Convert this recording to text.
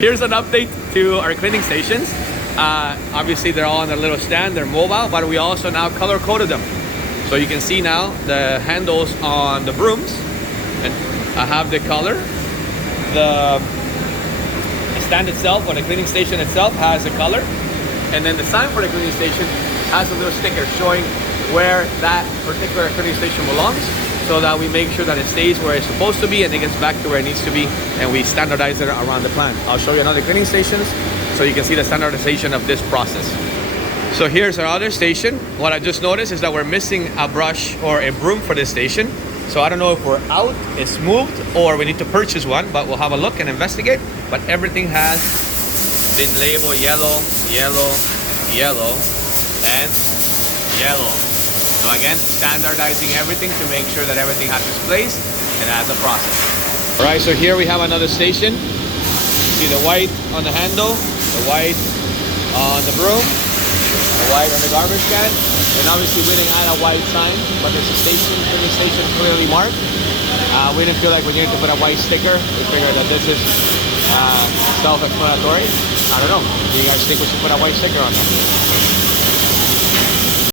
Here's an update to our cleaning stations. Obviously they're all on a little stand, they're mobile, but we also now color coded them. So you can see now the handles on the brooms, and I have the color. The stand itself, or the cleaning station itself, has a color. And then the sign for the cleaning station has a little sticker showing where that particular cleaning station belongs, so that we make sure that it stays where it's supposed to be and it gets back to where it needs to be, and we standardize it around the plant. I'll show you another cleaning stations so you can see the standardization of this process. So here's our other station. What I just noticed is that we're missing a brush or a broom for this station. So I don't know if we're out, it's moved, or we need to purchase one, but we'll have a look and investigate. But everything has been labeled yellow, yellow, yellow, and yellow. So again, standardizing everything to make sure that everything has its place and has a process. All right, so here we have another station. You see the white on the handle, the white on the broom, the white on the garbage can. And obviously we didn't add a white sign, but there's a cleaning station clearly marked. We didn't feel like we needed to put a white sticker. We figured that this is self-explanatory. I don't know. Do you guys think we should put a white sticker on them?